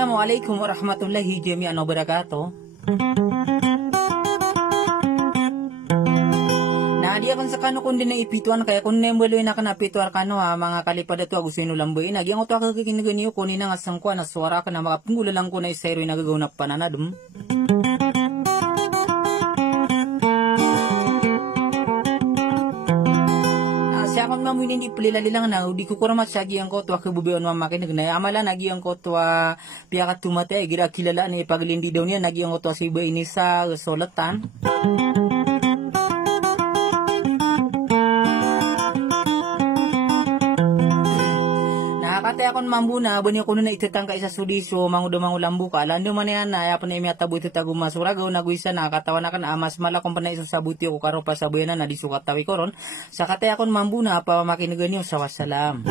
Assalamualaikum warahmatullahi jami'an wabarakatuh. Nah, dia kan sakano kun din na ipituan kaya kun nembaloy na kanapituar kano mga kalipada to agusino lamboy nagyang oto ka kikiniganiyo kunin na ngasang ko na suara ka na makapungula lang ko na isayro na gagaw na pananadum. Siya akong mamuin hindi palilalilang na di ko kuramat siya giyang ko tuwa kabubayon mamakinig na amala nagyang ko tuwa piyakat tumate gira kilala ni paglindi daw niya nagyang ko tuwa si iba ini sa solatan. Nakakatay akong mambuna banyo ko na itatang ka isa sudiso mangulambu ka lando man yan na ayapan na imiyatabu ito tago masuragaw naguisa nakakatawa na kan amas malakong pa na isang sabuti ko karo pa sabuyan na disukat tawi ko ron sa katay akong mambuna pa makinigan niyo sa wassalam.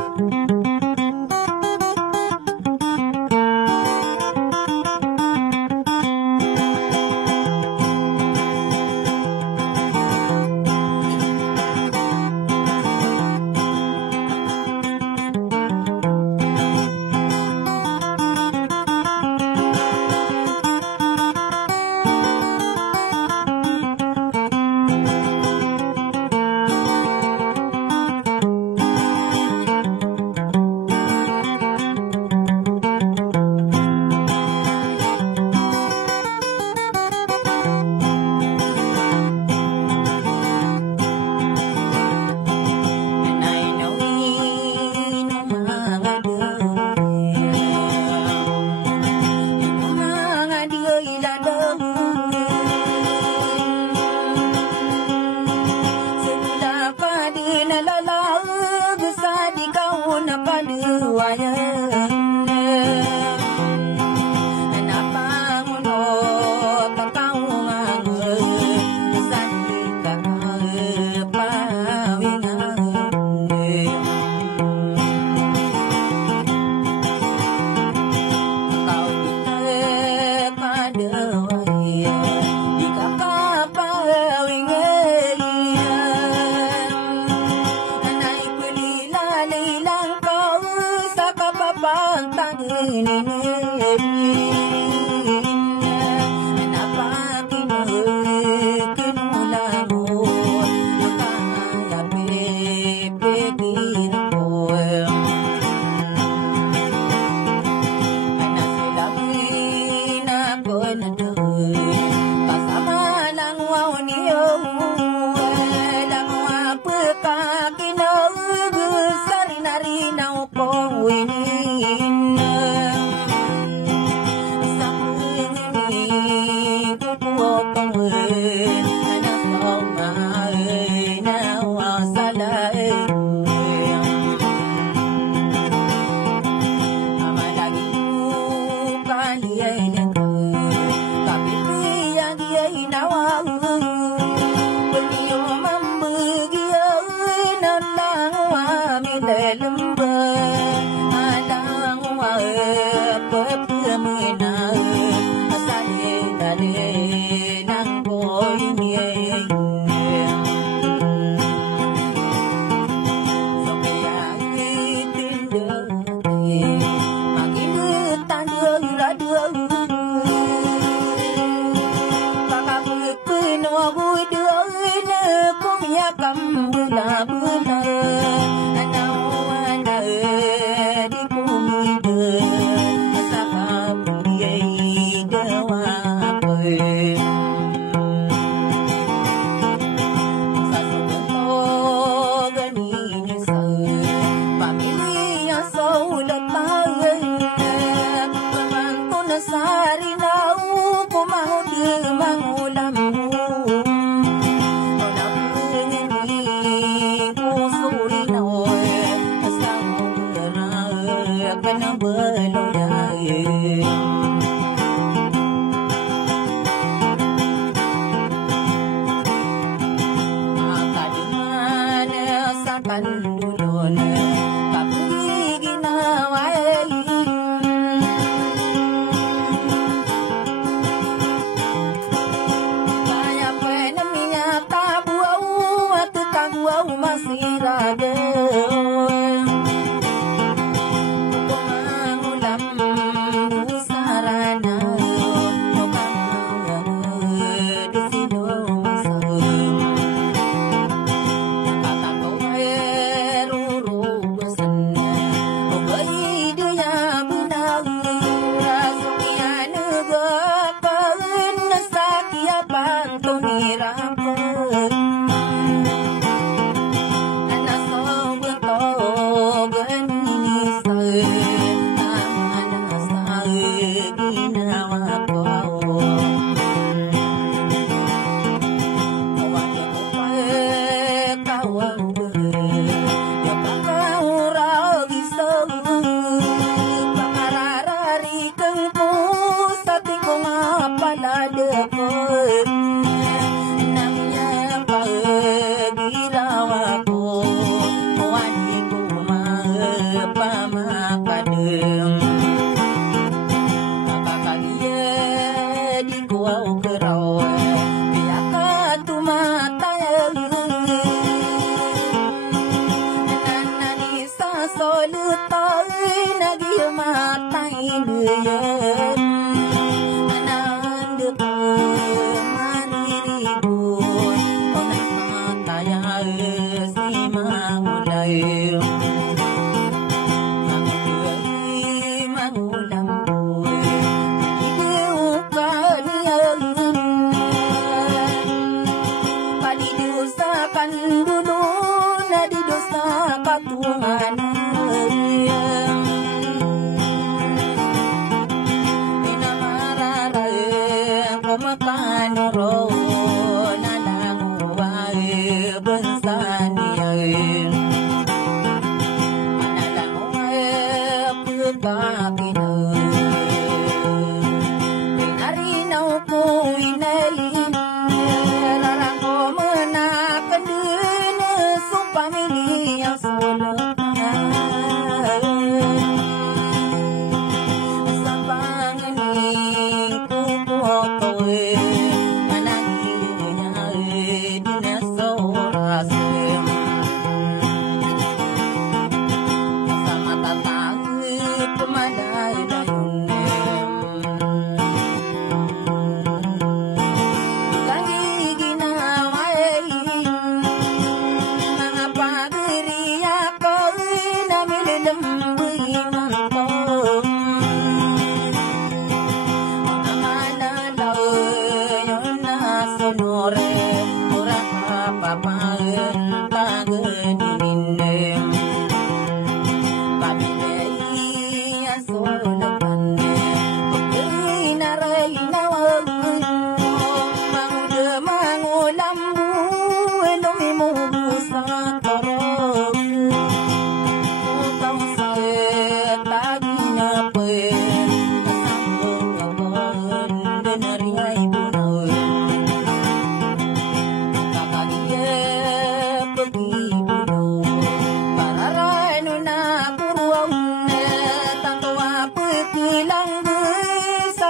lutoy nagimatay ngayon nandito mariribon o nakataya si mangulay mangulay mangulang buhay ikaw ka niyan palido sa kandulo na dido sa katungan makanuro na nanguwae bansaniyain analanguwae pagkakinain pinarinaw ko inayin larang ko menakan din sa pamilya sulot sa panganing kukuha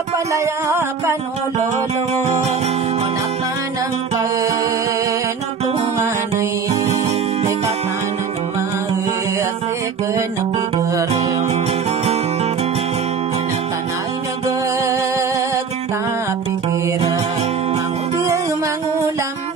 palayakan o lolo anak na ng kain o tunganay may katanan ng maasikan na pigarim anak tanay nagagtapikira mangulang